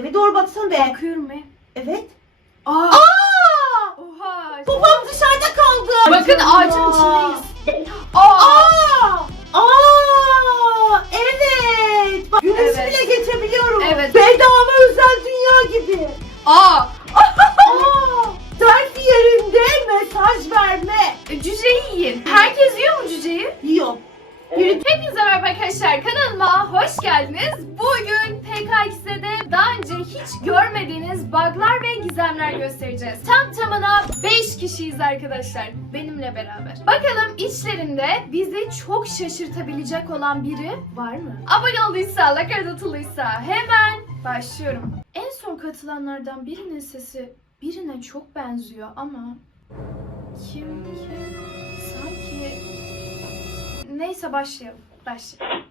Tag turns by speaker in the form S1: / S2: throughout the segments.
S1: Evet doğru baksana be.
S2: Bakıyorum be.
S1: Evet.
S2: Aa!
S1: Aa!
S2: Oha!
S1: Babam dışarıda kaldı.
S2: Bakın ağacın içindeyiz. Aa!
S1: Aa! Aa! Evet. Bak, güneşi
S2: Evet.
S1: bile geçebiliyorum.
S2: Evet.
S1: Bedava özel dünya gibi.
S2: Aa!
S1: Aa! Selfie yerinde mesaj verme.
S2: E, Cüceyi yiyin. Herkes yiyor mu cüceyi?
S1: Yiyor.
S2: Hepinize merhaba arkadaşlar. Kanalıma hoş geldiniz. Bugün PKX'de daha önce hiç görmediğiniz bug'lar ve gizemler göstereceğiz. Tam tamına 5 kişiyiz arkadaşlar. Benimle beraber. Bakalım içlerinde bizi çok şaşırtabilecek olan biri var mı? Abone olduysa, like atılıysa hemen başlıyorum. En son katılanlardan birinin sesi birine çok benziyor ama kim ki? Neyse başlayalım. Başlayalım.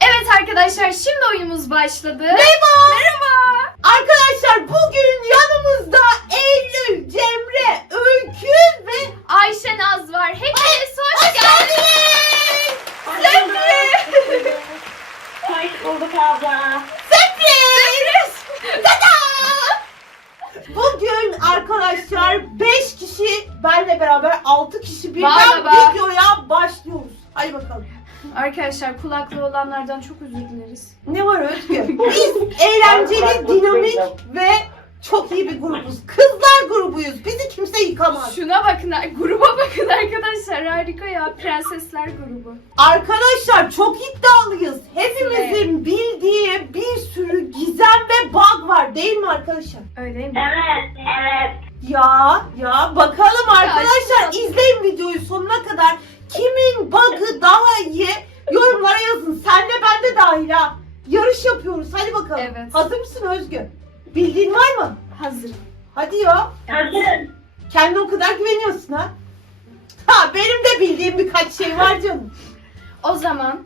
S2: Evet arkadaşlar şimdi oyunumuz başladı.
S1: Merhaba.
S2: Merhaba.
S1: Arkadaşlar bugün yanımızda Eylül, Cemre, Öykü ve
S2: Ayşe Naz var. Hepiniz hoş, geldiniz.
S1: Sürpriz!
S3: Hoş bulduk abla.
S1: Sürpriz! Tada! Bugün arkadaşlar 5 kişi benle beraber 6 kişi birden
S2: Merhaba.
S1: videoya başlıyoruz. Hadi bakalım.
S2: Arkadaşlar kulaklı olanlardan çok özür dileriz.
S1: Ne var Özgür? Biz eğlenceli, dinamik ve çok iyi bir grubuz. Kızlar grubuyuz. Bizi kimse yıkamaz.
S2: Şuna bakın, gruba bakın arkadaşlar. Harika ya. Prensesler grubu.
S1: Arkadaşlar çok iddialıyız. Hepimizin bildiği bir sürü gizem ve bug var değil mi arkadaşlar?
S2: Öyle mi?
S3: Evet, evet.
S1: Ya ya bakalım arkadaşlar
S2: Ya,
S1: izleyin videoyu sonuna kadar. Kimin bug'ı daha iyi yorumlara yazın. Sen de ben de dahil ha. Yarış yapıyoruz hadi bakalım.
S2: Evet.
S1: Hazır mısın Özgü? Bildiğin var mı?
S2: Hazırım.
S1: Hadi ya.
S3: Hazırım.
S1: Kendine o kadar güveniyorsun ha. Ha benim de bildiğim birkaç şey var canım.
S2: O zaman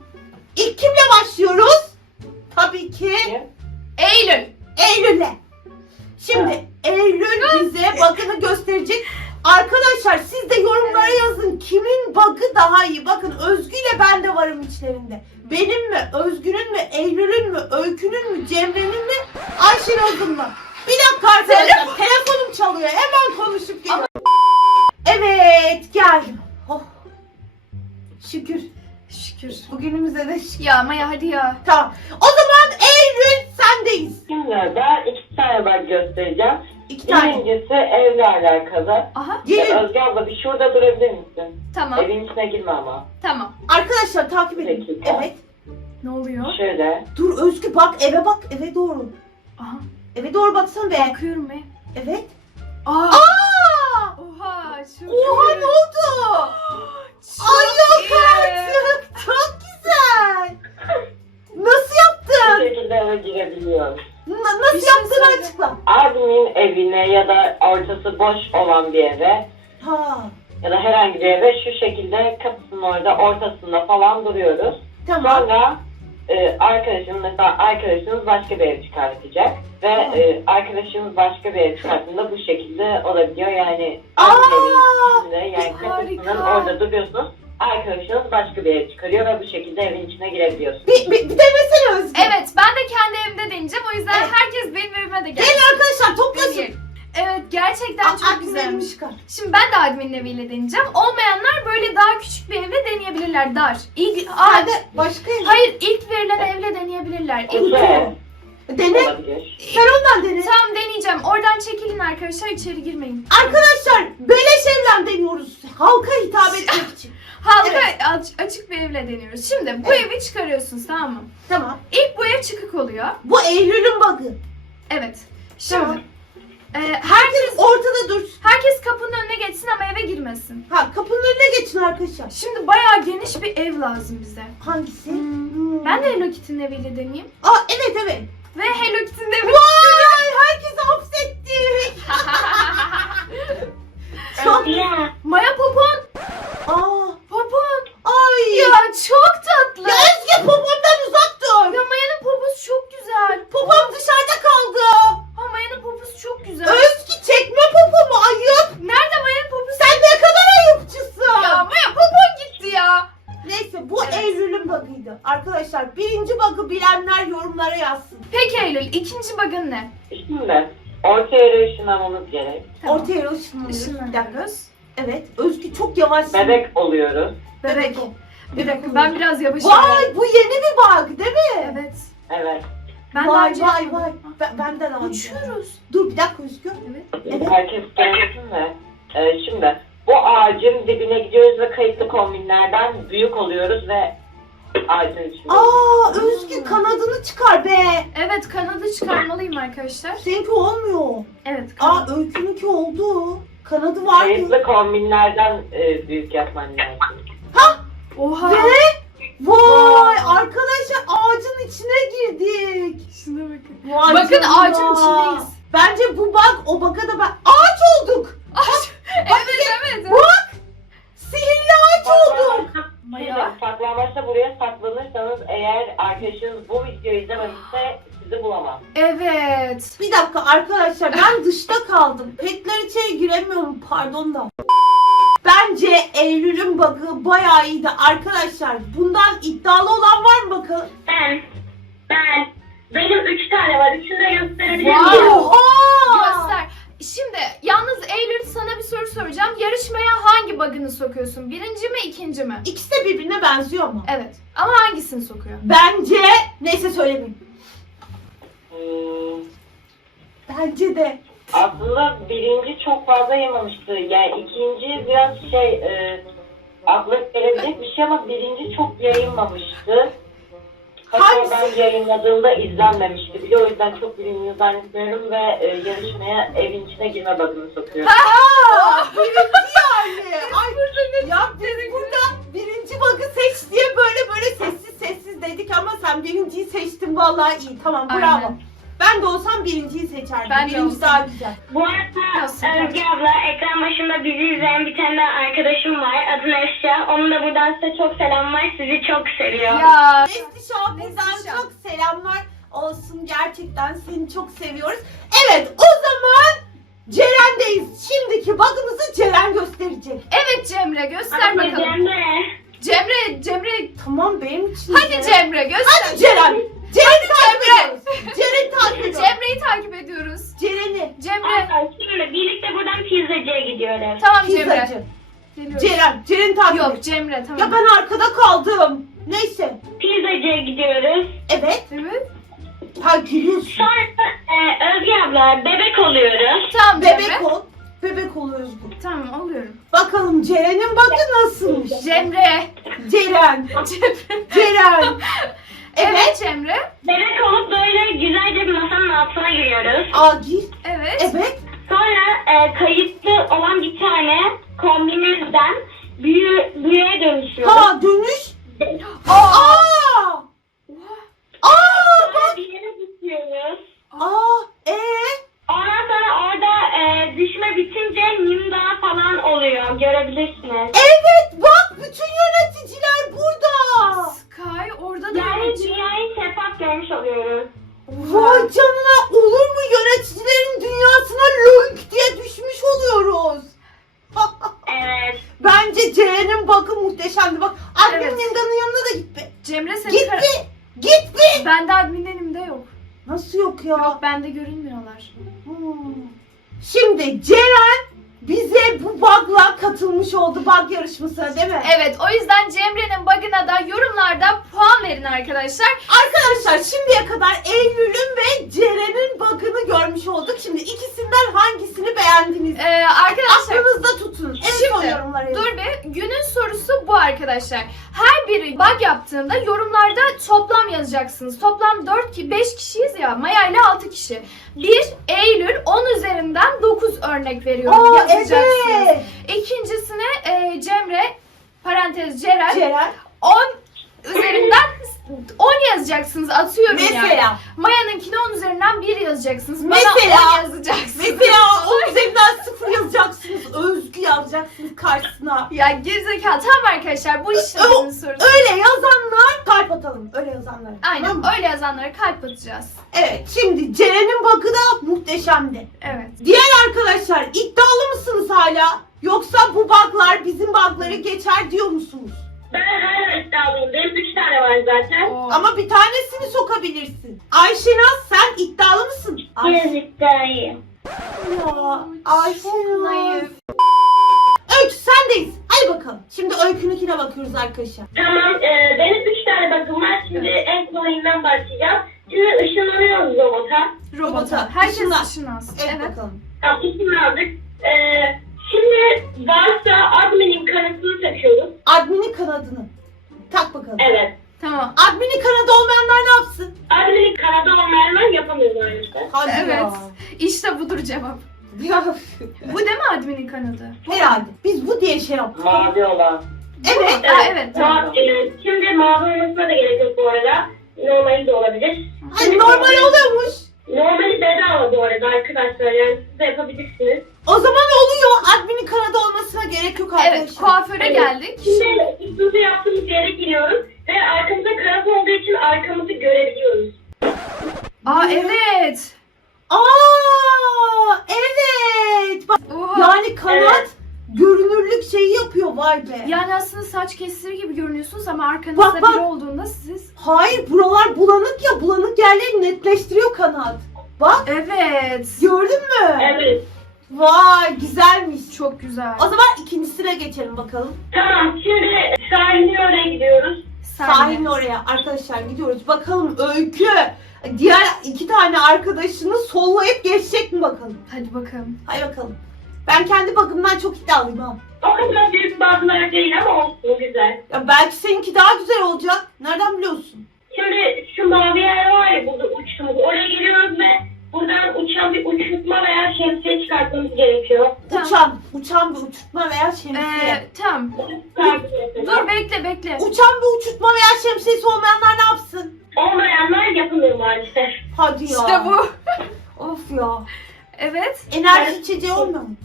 S1: İlk kimle başlıyoruz? Tabii ki
S2: Eylül.
S1: Eylül'le. Şimdi Eylül bize bug'ını gösterecek. Arkadaşlar siz de yorumlara yazın. Kimin bug'ı daha iyi? Bakın Özgü ile ben de varım içlerinde. Benim mi? Özgür'ün mü? Eylül'ün mü? Öykü'nün mü? Cemre'nin mi? Ayşenaz'ın mı? Bir dakika arkadaşlar. Telefonum çalıyor. Hemen konuşup geliyorum. Evet geldim. Oh. Şükür.
S2: Şükür.
S1: Bugünümüze de şükür.
S2: Ya Maya hadi ya.
S1: Tamam. O zaman Eylül sendeyiz.
S3: Şimdi ben iki tane bak göstereceğim.
S1: İki tane.
S3: Birincisi evle alakalı.
S2: Aha
S1: Gelin.
S3: Özge abla bir şurada durabilir misin?
S2: tamam
S3: Evin içine girme ama.
S2: tamam.
S1: Arkadaşlar takip edin.
S3: Dakika.
S1: Evet.
S2: Ne oluyor?
S3: Şöyle.
S1: Dur Özgü bak eve bak eve doğru.
S2: Aha
S1: Eve doğru baksana be.
S2: bakıyorum be.
S1: Evet.
S2: Aa!
S1: Aa!
S2: Oha çok
S1: Oha
S2: iyi.
S1: ne oldu?
S2: Çok
S1: Ay yok artık. Çok güzel. Nasıl
S3: Bu
S1: yaptın?
S3: şekilde eve girebiliyoruz.
S1: Na- nasıl
S2: şey
S1: yaptığını
S2: söyle.
S1: açıkla.
S3: Abimin evine ya da ortası boş olan bir eve
S1: Ha.
S3: ya da herhangi bir eve şu şekilde kapısının orada ortasında falan duruyoruz.
S1: Tamam.
S3: Sonra e, arkadaşım mesela arkadaşınız başka bir ev çıkartacak ve
S1: Tamam.
S3: e, arkadaşımız başka bir ev çıkarttığında bu şekilde olabiliyor yani
S1: Aa!
S3: aynı evin içinde yani
S2: Harika.
S3: kapısının orada duruyorsunuz arkadaşınız başka bir ev çıkarıyor ve bu şekilde evin içine girebiliyorsunuz.
S1: Bir, bir, bir denesene Özgü.
S2: Evet ben de kendi evimde deneyeceğim o yüzden
S1: Evet.
S2: herkes benim evime de gelsin.
S1: Gelin arkadaşlar toplaşın.
S2: Deneyelim. Evet gerçekten
S1: Aa,
S2: çok güzelmiş.
S1: çıkar.
S2: Şimdi ben de adminin eviyle deneyeceğim. Olmayanlar böyle daha küçük bir evle deneyebilirler. Dar. İlk, Aa,
S1: Hadi başka ev.
S2: hayır ilk verilen evle deneyebilirler. İlk,
S3: Güzel.
S1: Dene.
S3: Olabilir.
S1: Sen ondan dene.
S2: tamam deneyeceğim. Oradan çekilin arkadaşlar içeri girmeyin.
S1: Arkadaşlar beleş evlen deniyoruz. Halka hitap etmek için.
S2: Halka
S1: Evet.
S2: aç- açık bir evle deniyoruz. Şimdi bu
S1: Evet.
S2: evi çıkarıyorsunuz tamam mı?
S1: Tamam.
S2: İlk bu ev çıkık oluyor.
S1: Bu Eylül'ün bug'ı.
S2: Evet. Şimdi
S1: Tamam.
S2: e,
S1: Herkes ortada dur.
S2: herkes kapının önüne geçsin ama eve girmesin.
S1: Ha kapının önüne geçin arkadaşlar.
S2: Şimdi bayağı geniş bir ev lazım bize.
S1: Hangisi?
S2: Hmm. Ben de Hello Kitty'nin eviyle deneyeyim.
S1: Aa evet evet.
S2: Ve Hello Kitty'nin evi.
S1: Dakika. Evet. Özgü çok yavaş.
S3: Bebek oluyoruz.
S2: Bebek. Bir dakika ben biraz yavaşım.
S1: Vay bu yeni bir bug değil mi?
S2: Evet.
S3: Evet.
S2: Ben daha
S1: vay
S2: önce
S1: vay vay. Ben, benden aldım.
S2: Uçuyoruz.
S1: Dur bir dakika Özgü.
S2: Evet.
S1: Evet.
S3: Herkes görünsün de. Ee, şimdi bu ağacın dibine gidiyoruz ve kayıtlı kombinlerden büyük oluyoruz ve ağacın içinde.
S1: Aa Özgü kanadını çıkar be.
S2: Evet kanadı çıkarmalıyım arkadaşlar.
S1: Seninki olmuyor.
S2: Evet
S1: Aa
S2: kanadı.
S1: Öykü'nünki oldu. Kanadı var mı?
S3: Kayıtlı kombinlerden e, büyük yapman lazım.
S2: Oha.
S1: Ve vay arkadaşlar ağacın içine girdik.
S2: Şuna bakın.
S1: Vay
S2: Bakın
S1: canına.
S2: ağacın içindeyiz.
S1: Bence bu bug o bug'a da ben ağaç olduk.
S2: evet evet.
S1: Bak sihirli ağaç olduk.
S2: Maya.
S3: Saklambaçta buraya saklanırsanız eğer arkadaşınız bu videoyu izlememişse sizi bulamaz.
S2: Evet.
S1: Bir dakika arkadaşlar ben dışta kaldım. Petler içeri giremiyorum pardon da. Bence Eylül'ün bug'ı bayağı iyiydi arkadaşlar. Bundan iddialı olan var mı bakalım?
S4: Ben, ben, benim üç tane var. Üçünü de gösterebilir
S2: Wow.
S4: miyim?
S1: Oha!
S2: Göster. Şimdi yalnız Eylül sana bir soru soracağım. Yarışmaya hangi bug'ını sokuyorsun? Birinci mi ikinci mi?
S1: İkisi de birbirine benziyor mu?
S2: Evet. Ama hangisini sokuyor?
S1: Bence neyse söylemeyeyim.
S3: Hmm,
S1: Bence de.
S3: aslında birinci çok fazla yamamıştı. Yani ikinci biraz şey e, akla gelebilecek bir şey ama birinci çok yayılmamıştı. Hatta
S1: Hangisi?
S3: ben yayınladığımda izlenmemişti bile. O yüzden çok bilinmiyor zannetmiyorum ve e, yarışmaya evin içine girme bakımı sokuyorum.
S1: Aa, birinci yani. Ay, ya biz burada birinci bug'ı seç diye böyle böyle sessiz sessiz dedik ama sen birinciyi seçtin vallahi iyi. Tamam bravo.
S2: Aynen.
S1: Ben de olsam birinciyi seçerdim.
S2: Ben de
S1: Birinci
S2: olsam.
S1: daha güzel.
S4: Bu arada
S2: Nasıl?
S4: Özge abla ekran başında bizi izleyen bir tane arkadaşım var. Adı Nesya. Onun da buradan size çok selam var. Sizi çok seviyor.
S2: Ya.
S1: Neslişah buradan
S2: Neslişah.
S1: çok selamlar olsun. Gerçekten seni çok seviyoruz. Evet o zaman Ceren'deyiz. Şimdiki bug'ımızı Ceren gösterecek.
S2: Evet Cemre göster
S4: Hadi
S2: bakalım.
S4: Cemre.
S2: Cemre, Cemre.
S1: Tamam benim için.
S2: Hadi
S1: Ceren.
S2: Cemre göster.
S1: Hadi Ceren. Ceren takip
S2: Cemre.
S1: ediyoruz. Ceren takip ediyoruz.
S2: Cemre'yi takip ediyoruz.
S1: Ceren'i.
S2: Cemre.
S4: Arkadaşlar şimdi birlikte buradan pizzacıya gidiyoruz.
S2: Tamam Cemre.
S1: Pizzacı.
S2: Geliyoruz.
S1: Ceren. Ceren takip
S2: Yok. Cemre tamam.
S1: Ya ben arkada kaldım. Neyse.
S4: Pizzacıya gidiyoruz.
S1: Evet.
S2: Evet.
S1: Ha gülüyorsun.
S4: Sonra e, Özge abla bebek oluyoruz.
S2: Tamam Cemre.
S1: Bebek ol. Bebek oluyoruz bu.
S2: Tamam oluyorum.
S1: Bakalım Ceren'in bakı nasılmış?
S2: Cemre.
S1: Ceren.
S2: Cemre.
S1: Ceren.
S2: Evet. Cemre.
S4: Bebek olup böyle güzelce bir masanın altına giriyoruz.
S1: Aa gir.
S2: Evet.
S1: Evet.
S4: Sonra e, kayıtlı olan bir tane kombinimizden büyü, büyüye dönüşüyoruz.
S1: Ha dönüş.
S2: Aa.
S1: Aa. Aa
S4: Sonra
S1: bak.
S4: bir yere düşüyoruz.
S1: Aa. Ee.
S4: Ondan sonra orada e, düşme bitince Nimda falan oluyor. Görebilirsiniz.
S1: Evet bak bütün yöneticiler burada.
S2: Sky orada da
S4: Yani
S2: yönetici.
S4: dünyayı şeffaf görmüş oluyoruz.
S1: Vay canına olur mu yöneticilerin dünyasına lönk diye düşmüş oluyoruz.
S4: Evet.
S1: Bence Ceren'in bakı muhteşemdi. Bak admin
S2: Evet.
S1: Nimda'nın yanına da git be.
S2: Cemre seni
S1: Git
S2: kara-
S1: be. Git be.
S2: Bende adminlerimde yok.
S1: Nasıl yok ya?
S2: Yok bende görünmüyorlar.
S1: Hmm. Şimdi Ceren bize bu bug'la katılmış oldu bug yarışmasına değil mi?
S2: Evet o yüzden Cemre'nin bug'ına da yorumlarda puan verin arkadaşlar.
S1: Arkadaşlar şimdiye kadar Eylül'ün ve Ceren'in bug'ını görmüş olduk. Şimdi ikisinden hangisini beğendiniz?
S2: Ee, arkadaşlar
S1: Aklınızda tutun. En son
S2: Şimdi,
S1: yorumlara yazın.
S2: dur bir günün sorusu bu arkadaşlar. Her biri bug yaptığında yorumlarda toplam yazacaksınız. Toplam 4 ki 5 kişiyiz ya Maya ile 6 kişi. 1 Eylül 10 üzerinden 9 örnek veriyorum
S1: Aa,
S2: yazacaksınız.
S1: evet.
S2: İkincisine e, Cemre parantez Ceren
S1: Ceren.
S2: 10 üzerinden 10 yazacaksınız atıyorum yani.
S1: Mesela.
S2: Maya'nınkine 10 üzerinden 1 yazacaksınız. Bana
S1: Mesela.
S2: 10 yazacaksınız.
S1: Mesela o üzerinden sıfır yazacaksınız. Özgü yazacaksınız karşısına.
S2: Ya gerizekalı tamam arkadaşlar bu günün sorusu.
S1: Öyle yazanlar kalp atalım. Öyle yazanlara.
S2: Aynen
S1: Tamam
S2: öyle yazanlara kalp atacağız.
S1: Evet şimdi Ceren'in bug'ı da muhteşemdi.
S2: Evet.
S1: Diğer arkadaşlar iddialı mısınız hala? Yoksa bu bug'lar bizim bug'ları geçer diyor musunuz?
S4: Ben hala iddialıyım. Benim üç tane var zaten.
S2: Oo.
S1: Ama bir tanesini sokabilirsin. Ayşenaz sen iddialı mısın? Ay
S4: Biraz iddialıyım.
S1: ya.
S2: Çok
S1: Ayşenaz.
S2: naif.
S1: Öykü sendeyiz. Hadi bakalım. Şimdi öykününkine bakıyoruz arkadaşlar.
S4: Tamam, e, benim üç tane bakım var. Şimdi en kolayından başlayacağım. Şimdi ışınlanıyoruz robota.
S1: Robota.
S2: Herkes
S1: Işınlan.
S2: ışınlansın.
S1: Evet,
S2: Evet.
S1: bakalım.
S4: Tamam, ışınlandık. E, şimdi varsa adminin kanatını takıyoruz.
S1: Adminin kanadını. Tak bakalım.
S4: Evet.
S2: Tamam.
S1: Adminin kanadı olmayanlar ne yapsın?
S4: Adminin kanadı olmayanlar yapamıyor maalesef.
S1: Hadi
S2: Evet.
S1: ya.
S2: İşte budur cevap.
S1: Ya
S2: Bu değil mi adminin kanadı?
S1: herhalde. Biz bu diye şey yaptık.
S3: Mavi olan.
S1: Evet.
S2: Aa, evet. Tamam.
S4: Ma- e, şimdi mavi olmasına da gerek yok bu arada. Normali de olabilir.
S1: Ay, normal oluyormuş.
S4: Normali bedava bu arada arkadaşlar. Yani siz de yapabilirsiniz.
S1: O zaman oluyor. Adminin kanadı olmasına gerek yok arkadaşlar.
S2: Evet, kuaföre
S4: Evet.
S2: geldik.
S4: Şimdi üstümüzü yaptığımız yere giriyoruz. Ve arkamızda kanat olduğu için arkamızı görebiliyoruz.
S2: Aa evet.
S1: Aa, evet. Bak,
S2: Oha.
S1: yani kanat görünürlük şeyi yapıyor vay be.
S2: Yani aslında saç kestirir gibi görünüyorsunuz ama arkanızda
S1: Bak, bak.
S2: biri olduğunda siz...
S1: Hayır buralar bulanık ya bulanık yerleri netleştiriyor kanat. Bak
S2: Evet.
S1: gördün mü?
S4: Evet.
S1: Vay güzelmiş.
S2: Çok güzel.
S1: O zaman ikincisine geçelim bakalım.
S4: Tamam şimdi sahilin oraya gidiyoruz.
S1: Sahilin oraya arkadaşlar gidiyoruz. Bakalım Öykü diğer iki tane arkadaşını sollayıp geçecek mi bakalım.
S2: Hadi bakalım.
S1: Hay bakalım. Ben kendi bakımdan çok iddialıyım ha.
S4: O kadar büyük bazıları değil ama olsun güzel.
S1: Ya belki seninki daha güzel olacak. Nereden biliyorsun?
S4: Şimdi şu mavi yer var ya burada uçtuğumuz. Oraya geliyoruz ve buradan uçan bir uçurtma veya şemsiye çıkartmamız gerekiyor.
S2: Tamam.
S1: Uçan, uçan bir uçurtma veya şemsiye.
S2: Ee, tamam.
S4: Dur.
S2: Dur bekle bekle.
S1: Uçan bir uçurtma veya şemsiyesi olmayanlar ne yapsın?
S4: Olmayanlar yapılıyor maalesef.
S1: Hadi ya.
S2: İşte bu.
S1: Of ya.
S2: Evet.
S1: Enerji içeceği olmuyor mu?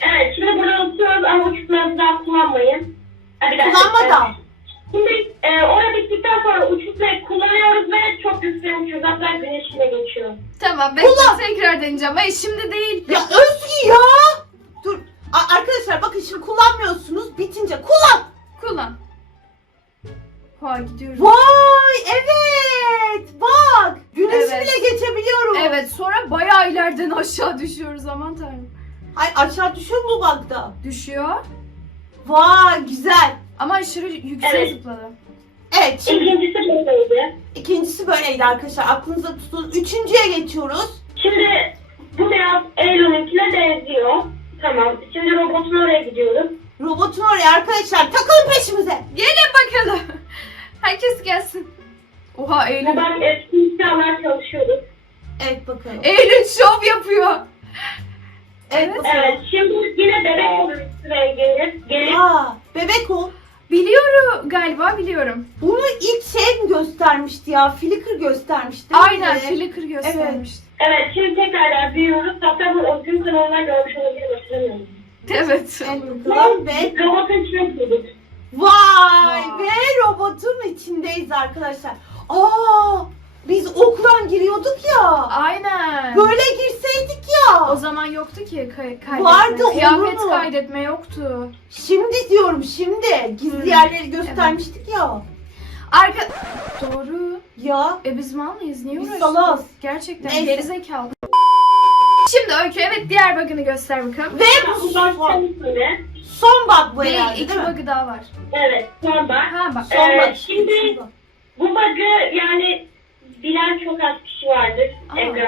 S4: Evet şimdi burada uçuyoruz ama daha kullanmayın. Ha, bir dakika.
S1: Kullanma da.
S4: Şimdi e, oraya bittikten sonra uçurtmayı kullanıyoruz ve çok yükseğe uçuyoruz. Hatta güneşine geçiyor.
S2: Tamam bekle
S1: Ulan!
S2: tekrar deneyeceğim. Hayır şimdi değil.
S1: Ya Özgü ya. Dur. A- arkadaşlar bakın şimdi kullanmıyorsunuz. Bitince kullan.
S2: Kullan. Ha gidiyoruz.
S1: Vay evet. Bak. Güneşi
S2: Evet.
S1: bile geçebiliyorum.
S2: Evet sonra bayağı ileriden aşağı düşüyoruz aman tanrım.
S1: Ay aşağı düşüyor mu bakta?
S2: Düşüyor.
S1: Vay güzel.
S2: Ama aşırı yükseğe
S4: Evet.
S2: zıpladı.
S1: Evet şimdi
S4: İkincisi böyleydi.
S1: ikincisi böyleydi arkadaşlar. Aklınızda tutun. Üçüncüye geçiyoruz.
S4: Şimdi bu biraz Eylül'ünkine benziyor. Tamam. Şimdi robotun oraya gidiyoruz.
S1: Robotun oraya arkadaşlar takılın peşimize.
S2: Gelin bakalım. Herkes gelsin. Oha Eylül.
S4: Buradan eski silahlar çalışıyoruz.
S1: Evet bakalım.
S2: Eylül şov yapıyor.
S1: Evet
S2: evet.
S4: Şimdi yine bebek olur sıraya gelir. Gelip
S1: Aa, bebek o.
S2: Biliyorum galiba biliyorum.
S1: Bunu ilk şey mi göstermişti ya? Flickr göstermişti. değil mi
S2: Aynen? Flickr göstermişti.
S4: evet şimdi tekrardan büyüyoruz. Hatta bu o gün kanalına görmüş olabilir hatırlamıyorum.
S2: Evet.
S1: Bakalım ve
S4: Robotun içine girdik.
S1: vay
S2: Vay.
S1: ve robotun içindeyiz arkadaşlar. Aa biz oklan giriyorduk ya.
S2: Aynen.
S1: Böyle girseydik ya.
S2: O zaman yoktu ki kay- kaydetme.
S1: Vardı, olur
S2: Kıyafet
S1: mu?
S2: kaydetme yoktu.
S1: Şimdi diyorum şimdi. Gizli
S2: Hmm.
S1: yerleri göstermiştik ya.
S2: Arka... Doğru.
S1: Ya.
S2: E biz mal mıyız? Niye
S1: Biz
S2: uğraştık?
S1: salaz.
S2: Gerçekten
S1: Neyse.
S2: gerizekalı. Şimdi Öykü evet diğer bug'ını göster bakalım.
S1: Ve Bu son,
S4: baştan üstüne.
S1: son bug bu
S2: Değil,
S1: herhalde
S2: iki
S1: değil mi?
S2: bug'ı daha var.
S4: Evet. Sonra
S2: Ha bak.
S1: Son
S4: Ee,
S1: bug.
S4: şimdi- bu bug'ı yani bilen çok az kişi vardır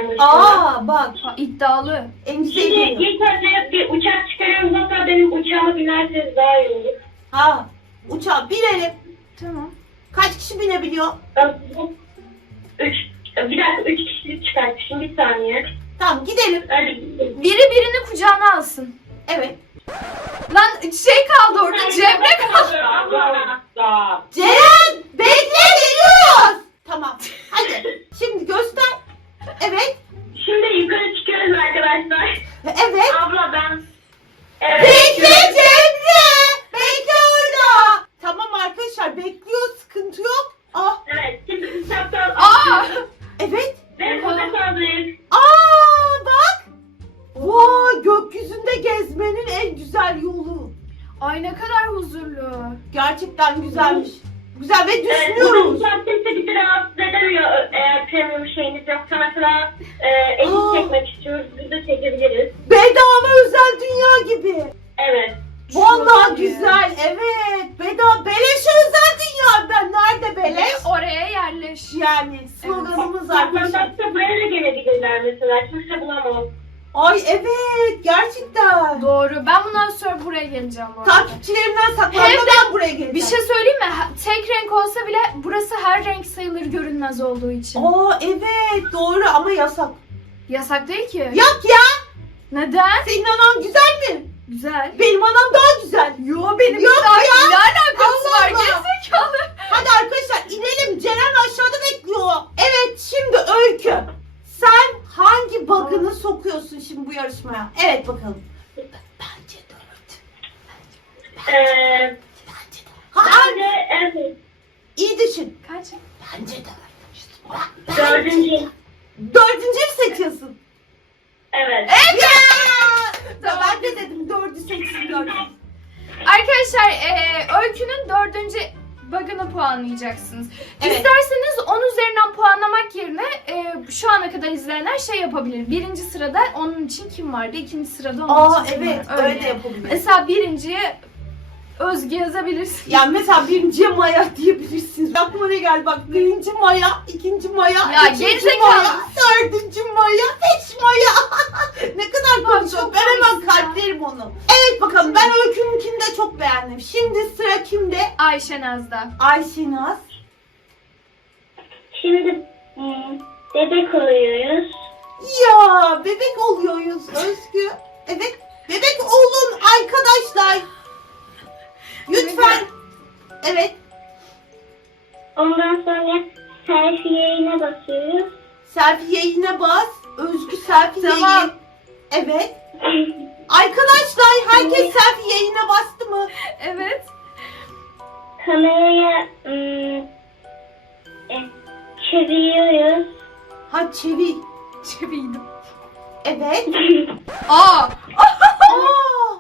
S4: başında.
S1: Aa bak.
S2: İddialı.
S1: En
S4: Şimdi
S1: geliyor.
S4: ilk önce bir uçak çıkarıyoruz. Hatta benim uçağıma binerseniz daha iyi olur.
S1: Ha. Uçağa binelim.
S2: Tamam.
S1: Kaç kişi binebiliyor?
S4: Üç, bir dakika üç kişilik çıkartmışım bir saniye.
S1: Tamam gidelim.
S4: Öyle
S2: Biri birini kucağına alsın.
S1: Evet.
S2: Lan şey kaldı orada Cemre kaldı.
S1: Ceren bekle geliyoruz. Tamam. Hadi. Şimdi göster. Evet.
S4: Şimdi yukarı çıkıyoruz arkadaşlar.
S1: Evet.
S4: Abla ben... Evet.
S1: Bekle Cemre. Bekle orada. Tamam arkadaşlar bekliyor. Sıkıntı yok. Ah.
S4: Evet şimdi uçaktan...
S2: Aa!
S1: Evet.
S4: Ve burada kaldırıyoruz.
S1: Aa bak. Vay gökyüzünde gezmenin en güzel yolu.
S2: Ay ne kadar huzurlu.
S1: Gerçekten güzelmiş. Güzel ve
S4: Evet,
S1: düşünüyoruz.
S4: bu sesi bizi rahatsız edemiyor eğer premium şeyiniz yoksa mesela e,
S1: Aa.
S4: çekmek istiyoruz biz de çekebiliriz.
S1: Bedava özel dünya gibi.
S4: Evet.
S1: Vallahi
S2: Çok iyi.
S1: güzel. Evet. Bedava beleş özel dünya. Ben nerede
S2: Ve
S1: beleş?
S2: oraya yerleş.
S1: Yani sloganımız arkadaşlar.
S4: Arkadaşlar buraya da gelebilirler mesela. Kimse bulamaz.
S1: Ay evet gerçekten.
S2: Doğru. Ben bundan sonra buraya geleceğim bu arada.
S1: Takipçilerimden saklanmadan buraya geleceğim.
S2: Bir şey söyleyeyim mi? Tek renk olsa bile burası her renk sayılır görünmez olduğu için.
S1: Aa evet doğru ama yasak.
S2: Yasak değil ki.
S1: Yap ya.
S2: Neden?
S1: Senin anan güzel mi?
S2: Güzel.
S1: Benim anam daha güzel.
S2: Yo benim
S1: Yok
S2: daha
S1: ya.
S2: ne alakası
S1: Allah
S2: var
S1: Allah.
S2: gerizekalı.
S1: Hadi arkadaşlar inelim. Ceren aşağıda bekliyor. Evet şimdi Öykü. Sen hangi bug'ını sokuyorsun şimdi bu yarışmaya? Evet bakalım. Bence dört.
S4: Ee,
S1: Bence dört. Ha,
S4: bence evet.
S1: iyi düşün.
S2: Kaç?
S1: Bence dört.
S4: Dördüncü.
S1: Dördüncüyü seçiyorsun.
S4: Evet.
S1: Evet.
S2: Tamam.
S1: Ben de dedim dördü seçsin dördü.
S2: Arkadaşlar eee, Öykü'nün dördüncü bug'ını puanlayacaksınız.
S1: Evet.
S2: İsterseniz 10 üzerinden puanlamak yerine eee, şu ana kadar izleyenler şey yapabilir. Birinci sırada onun için kim vardı? İkinci sırada onun
S1: Aa
S2: için kim
S1: evet
S2: var?
S1: öyle yapabiliriz.
S2: Mesela birinciye Özge yazabilirsin.
S1: Yani mesela birinci Maya diyebilirsin. Aklıma ne geldi bak birinci Maya, ikinci Maya,
S2: Ya
S1: üçüncü
S2: gerizekalı.
S1: Maya, dördüncü Maya, beş Maya. ne kadar konuşuyorum.
S2: çok
S1: Ben hemen
S2: komiksin ya.
S1: kalplerim onu. Evet bakalım ben Öykü'nünkini de çok beğendim. Şimdi sıra kimde?
S2: Ayşe Naz'da.
S1: Ayşenaz.
S4: Şimdi hmm, bebek oluyoruz.
S1: Ya bebek oluyoruz Özgü. Evet bebek olun arkadaşlar. Lütfen. Evet.
S4: Ondan sonra selfie yayına basıyoruz.
S1: Selfie yayına bas. Özgü selfie
S2: Tamam.
S1: yayın. Evet. Arkadaşlar herkes selfie yayına bastı mı?
S2: Evet.
S4: Kameraya hmm, e, çeviriyoruz.
S1: Ha çevir.
S2: Çevirdim.
S1: Evet.
S2: Aa!
S1: Aa,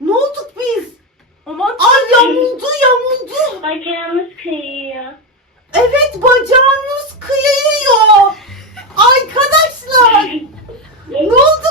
S1: ne olduk biz?
S2: Aman
S1: Ay yamuldu yamuldu.
S4: Bacağımız kayıyor.
S1: Evet bacağınız kıyıyor. Arkadaşlar ne olduk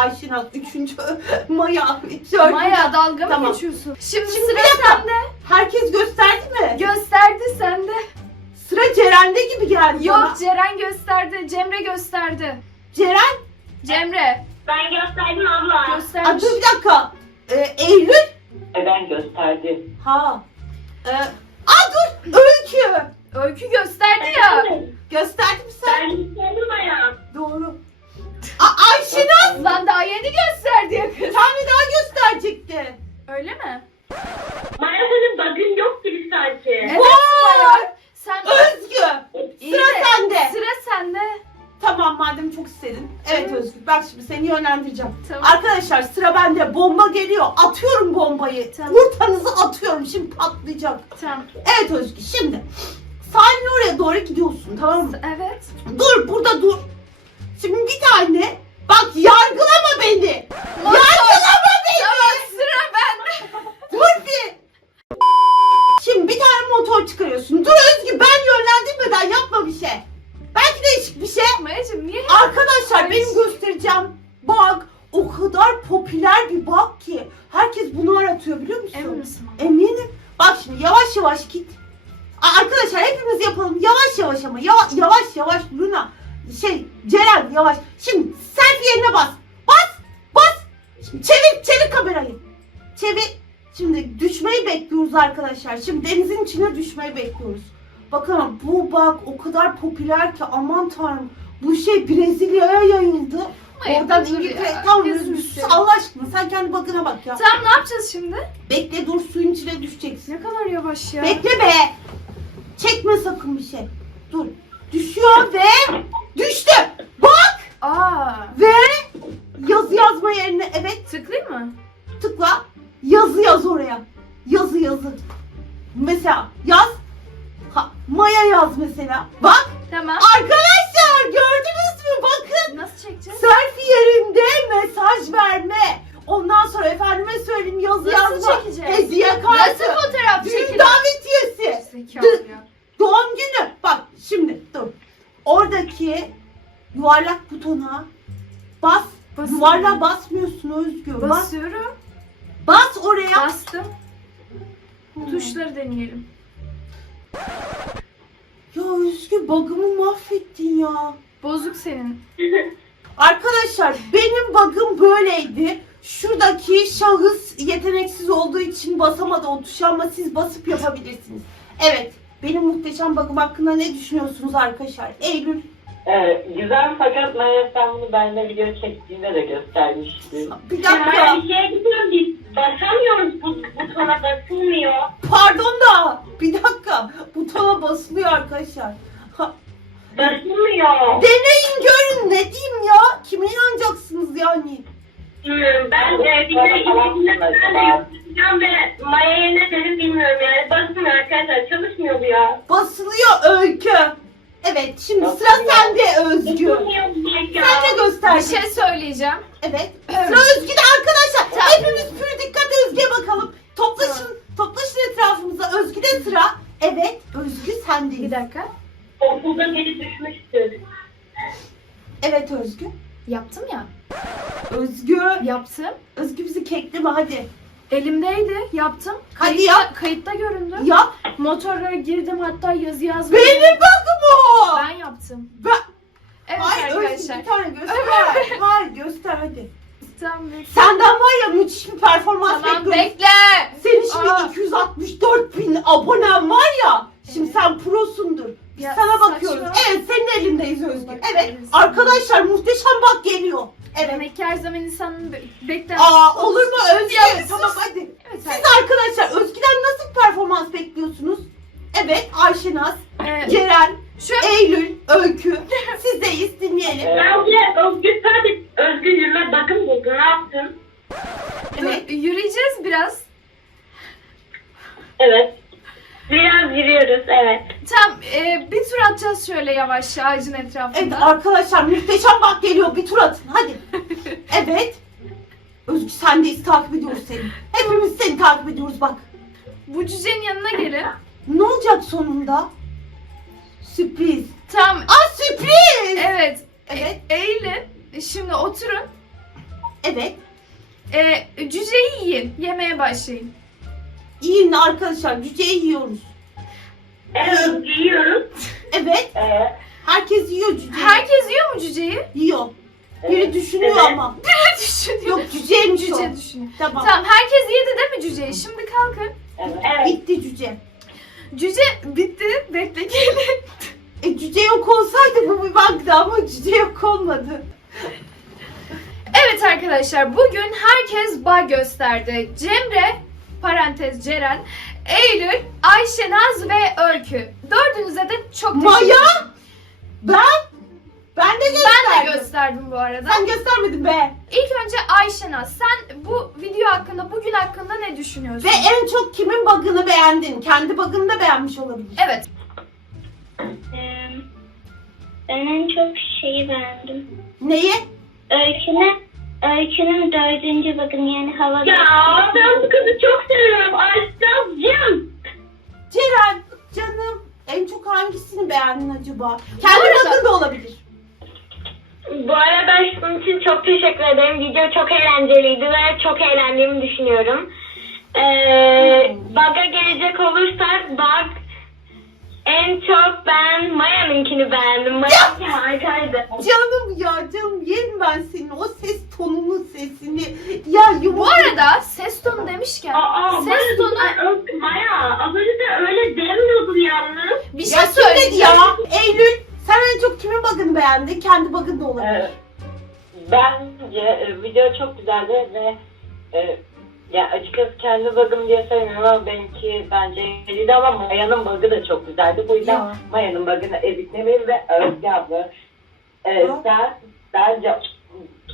S1: Ayşenaz, üçüncü Maya, dördüncü...
S2: Maya dalga mı
S1: Tamam.
S2: geçiyorsun? Şimdi,
S1: Şimdi
S2: sıra
S1: bir dakika.
S2: sende.
S1: Herkes gösterdi mi?
S2: Gösterdi sende.
S1: Sıra Ceren'de gibi geldi
S2: Yok
S1: bana.
S2: Ceren gösterdi. Cemre gösterdi.
S1: Ceren,
S2: Cemre
S4: Ben gösterdim abla.
S1: Aa,
S2: göstermiş.
S1: dur bir dakika. Ee, Eylül?
S3: E ben gösterdim.
S1: Ha. Ee, aa dur, Öykü.
S2: Öykü gösterdi ya.
S1: Gösterdi mi sen?
S4: Ben gösterdim bayağı.
S1: Doğru. Aa, Ayşenaz
S2: Lan daha yeni gösterdi ya kız.
S1: tane daha gösterecekti.
S2: Öyle mi?
S4: Maya senin bugün yok gibi sanki.
S2: Evet
S1: Vay!
S2: Maya. Sen
S1: Özgü.
S2: İyi
S1: Sıra
S2: de-
S1: sende.
S2: Sıra sende.
S1: Tamam madem çok istedin. Evet Özgür bak şimdi seni yönlendireceğim.
S2: Tamam.
S1: Arkadaşlar sıra bende. Bomba geliyor. Atıyorum bombayı.
S2: Tamam.
S1: Yumurtanızı atıyorum. Şimdi patlayacak.
S2: Tamam.
S1: Evet Özgür şimdi. Sahilin oraya doğru gidiyorsun tamam mı?
S2: Evet.
S1: Şimdi denizin içine düşmeyi bekliyoruz. Bakalım bu bak o kadar popüler ki aman tanrım. Bu şey Brezilya'ya yayıldı.
S2: Ay,
S1: Oradan
S2: dur ya,
S1: İngiltere sus
S2: seveyim.
S1: Allah aşkına sen kendi bakına bak ya.
S2: Tamam ne yapacağız şimdi?
S1: Bekle dur suyun içine düşeceksin.
S2: Ne kadar yavaş ya.
S1: Bekle be. Çekme sakın bir şey. Dur. Düşüyor ve düştü. Bak
S2: Aa.
S1: ve yazı yazma yerine evet
S2: Tıklayayım mı?
S1: tıkla. Yazı yaz oraya. Yazı yazı. Mesela yaz. Ha, Maya yaz mesela. Bak
S2: Tamam.
S1: arkadaşlar gördünüz mü? Bakın.
S2: Nasıl çekeceğiz?
S1: Selfie yerinde mesaj verme. Ondan sonra efendime söyleyeyim yazı
S2: Nasıl
S1: yazma.
S2: çekeceğiz?
S1: Hediye
S2: Nasıl
S1: kartı.
S2: fotoğraf
S1: Düğün
S2: çekilir?
S1: davetiyesi. Doğum günü. Bak şimdi dur. Oradaki yuvarlak butona bas.
S2: Basıyorum.
S1: Yuvarlağa basmıyorsun Özgür. Bas.
S2: Basıyorum.
S1: Bas oraya.
S2: Bastım. Tuşları deneyelim.
S1: Ya Özgür bug'ımı mahvettin ya.
S2: Bozuk senin.
S1: Arkadaşlar benim bug'ım böyleydi. Şuradaki şahıs yeteneksiz olduğu için basamadı o tuşa ama siz basıp yapabilirsiniz. Evet. Benim muhteşem bug'ım hakkında ne düşünüyorsunuz arkadaşlar? Eylül.
S3: Ee, güzel fakat Maya sen bunu benimle video çektiğinde de göstermiştin.
S1: Bir dakika.
S4: bir şeye gidiyorum biz basamıyoruz bu butona basılmıyor.
S1: Pardon da. Bir dakika. Butona basılıyor arkadaşlar. Ha,
S4: Basılmıyor.
S1: Deneyin görün ne diyeyim ya? Kime inanacaksınız yani?
S4: Bilmiyorum ben de bir de içinde ben de yapacağım ve Maya'ya ne dedim bilmiyorum yani basmıyor arkadaşlar çalışmıyor bu ya.
S1: Basılıyor öykü. Evet şimdi sıra sende Özgür. Sen de göster.
S2: Bir şey söyleyeceğim.
S1: Evet. Sıra Özgü'de arkadaşlar.
S2: Tamam.
S1: Hepimiz pür dikkat Özgü'ye bakalım. Toplaşın, toplaşın etrafımıza. Özgü'de sıra. Evet Özgü
S2: Bir
S1: sendeyiz.
S2: dakika.
S4: Okulda biri düşmüştür.
S1: Evet Özgü.
S2: Yaptım ya.
S1: Özgü.
S2: Yaptım.
S1: Özgü bizi kekleme hadi.
S2: Elimdeydi. Yaptım.
S1: Hadi
S2: Kayıtta,
S1: yap.
S2: Kayıtta göründü.
S1: Yap.
S2: Motora girdim hatta yazı yazdım.
S1: Benim bug'ım o.
S2: Ben yaptım.
S1: Ben...
S2: Evet
S1: Hayır
S2: arkadaşlar.
S1: bir tane göster. Hayır göster hadi.
S2: Tamam bekle.
S1: Senden var ya müthiş bir performans
S2: Tamam
S1: bekliyoruz.
S2: bekle.
S1: Senin şimdi
S2: Aa.
S1: 264 bin abonen var ya. Şimdi sen prosundur. Biz
S2: Ya
S1: sana
S2: saçma.
S1: bakıyoruz. Evet senin elindeyiz Özgür. Evet arkadaşlar muhteşem bak geliyor. Evet.
S2: Demek ki her zaman insanın be- beklen.
S1: Aa olur mu Özgür?
S2: Ya
S1: tamam hadi.
S2: Evet,
S1: Siz
S2: arkadaşlar.
S1: arkadaşlar Özgür'den nasıl performans bekliyorsunuz? Evet Ayşenaz,
S2: Ee,
S1: Ceren,
S2: şu
S1: Eylül, Öykü. Sizdeyiz dinleyelim.
S3: Evet.
S4: Bence Özgür sadece Özgür yürüme bakım buldu ne yaptın?
S1: Evet.
S2: dur, yürüyeceğiz biraz.
S3: Evet.
S4: Biraz yürüyoruz evet.
S2: Tamam e, bir tur atacağız şöyle yavaşça ağacın etrafında.
S1: Evet arkadaşlar muhteşem bak geliyor bir tur atın hadi. Evet. Özgür sendeyiz takip ediyoruz seni. Hepimiz seni takip ediyoruz bak.
S2: Bu cücenin yanına gelin.
S1: Ne olacak sonunda? Sürpriz.
S2: Tamam
S1: Aa sürpriz.
S2: evet.
S1: Evet.
S2: E, eğilin. Şimdi oturun.
S1: Evet.
S2: E, cüceyi yiyin. Yemeye başlayın.
S1: Yiyin arkadaşlar cüceyi yiyoruz.
S4: Evet yiyoruz.
S1: Evet.
S3: Ee,
S1: Herkes yiyor cüceyi.
S2: Herkes yiyor mu cüceyi?
S1: Yiyor. Biri
S3: evet.
S1: düşünüyor
S3: Evet.
S1: ama.
S2: Ne düşünüyor?
S1: Yok cüceymiş o.
S2: Cüce düşünüyor.
S1: Tamam.
S2: Tamam herkes yedi değil mi cüceyi? Şimdi kalkın.
S3: Evet.
S4: Evet.
S1: Bitti cüce.
S2: Cüce bitti. Bekle gelin.
S1: E cüce yok olsaydı bu bir bankta ama cüce yok olmadı.
S2: Evet arkadaşlar bugün herkes bağ gösterdi. Cemre, parantez Ceren, Eylül, Ayşenaz ve Öykü. Dördünüze de çok teşekkür
S1: Maya? Ben? Ben de gösterdim.
S2: Ben de gösterdim bu arada.
S1: Sen göstermedin be.
S2: İlk önce Ayşenaz sen bu video hakkında, bugün hakkında ne düşünüyorsun?
S1: Ve en çok kimin bug'ını beğendin? Kendi bug'ını da beğenmiş olabilir.
S2: Evet.
S4: Ben en çok şeyi beğendim.
S1: Neyi?
S4: Öykünün, öykünün dördüncü bakın yani havada. Ya ben bu kızı çok seviyorum. Aşkım.
S1: Ceren, canım en çok hangisini beğendin acaba? Kendi
S2: arada-
S1: bug'ın da olabilir.
S4: Bu arada şunun için çok teşekkür ederim. Video çok eğlenceliydi ve çok eğlendiğimi düşünüyorum. Ee, Bug'a gelecek olursak Bug en çok ben Maya'nınkini beğendim. Maya'nınki harikaydı.
S1: Canım ya canım yerim ben senin o ses tonunu sesini. Ya
S2: Bu
S1: yumurta.
S2: arada ses tonu demişken
S4: Aa,
S2: ses tonu
S4: Maya, Maya az önce de öyle demiyordun yalnız.
S2: bir şey
S1: Ya kim dedi
S2: söyleyeceğim.
S1: ya? Eylül sen en çok kimin bug'ını beğendin? Kendi bug'ın da olabilir.
S3: Evet. Bence e, video çok güzeldi ve e, ya açıkçası kendi bug'ım diye söylemiyorum ama benimki bence iyiydi ama Maya'nın bug'ı da çok güzeldi. Bu yüzden
S1: Ya.
S3: Maya'nın bug'ını editlemeyin ve Özge abla e,
S1: Ya.
S3: sen bence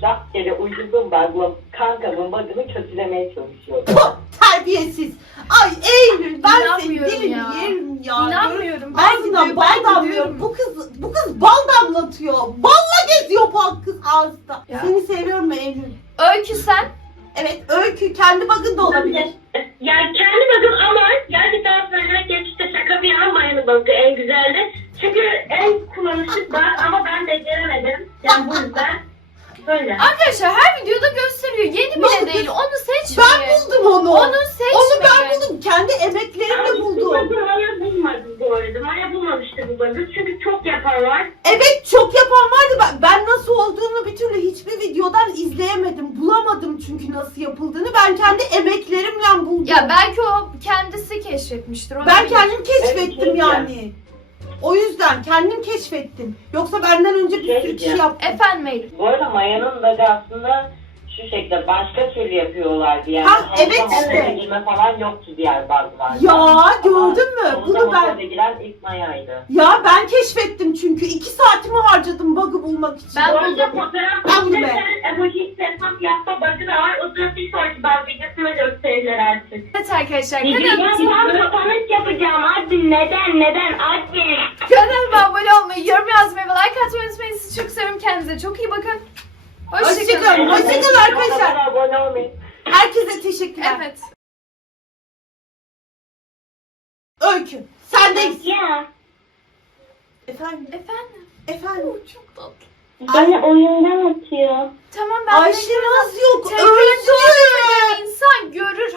S3: rastgele uydurduğun bug'la kankamın bug'ını kötülemeye çalışıyordun.
S1: Terbiyesiz. Ay Eylül ben senin
S2: İnanmıyorum
S1: dilini
S2: ya.
S1: yerim ya.
S2: İnanmıyorum. Ben
S1: Ağzına bal
S2: ben
S1: damlıyor. Bu kız bu kız bal damlatıyor. Balla geziyor bu kız ağızda.
S2: Ya.
S1: Seni seviyorum Eylül.
S2: Öykü sen
S1: Evet öykü kendi bug'ın da olabilir. Yoksa benden önce bir
S3: Şey
S1: sürü kişi yaptı.
S2: Efendim Eylül.
S3: Bu arada Maya'nın bug'ı aslında şu şekilde başka türlü yapıyorlardı yani.
S1: Ha, evet işte.
S3: girme falan yoktu diğer bug'larda.
S1: Ya gördün mü? Bunu ben
S3: giren ilk Maya'ydı.
S1: ya ben keşfettim çünkü iki saatimi harcadım bug'ı bulmak için.
S2: Ben buldum.
S4: fotoğraf
S1: Ben buldum
S4: çeksen emoji hesap yapma bakı da var. O da bir sonraki bak videosuna gösterirler artık.
S2: Evet arkadaşlar
S4: Ya ben kapanış yapacağım abi. Neden? Neden? Abi.
S2: kanalıma abone olmayı, yorum yazmayı ve like atmayı unutmayın. Sizi çok seviyorum. Kendinize çok iyi bakın.
S1: Hoşçakalın.
S2: Hoşçakalın.
S1: Arkadaşlar.
S3: Abone olmayın.
S1: Herkese teşekkürler.
S2: Evet.
S1: Öykü. Sendeyiz.
S4: Ya.
S1: Efendim.
S2: Efendim.
S1: Efendim.
S2: Çok tatlı.
S4: Bana oyundan atıyor.
S2: Tamam ben
S1: Ayşe Naz yok.
S2: Tekrar
S1: Öykü.
S2: İnsan görür,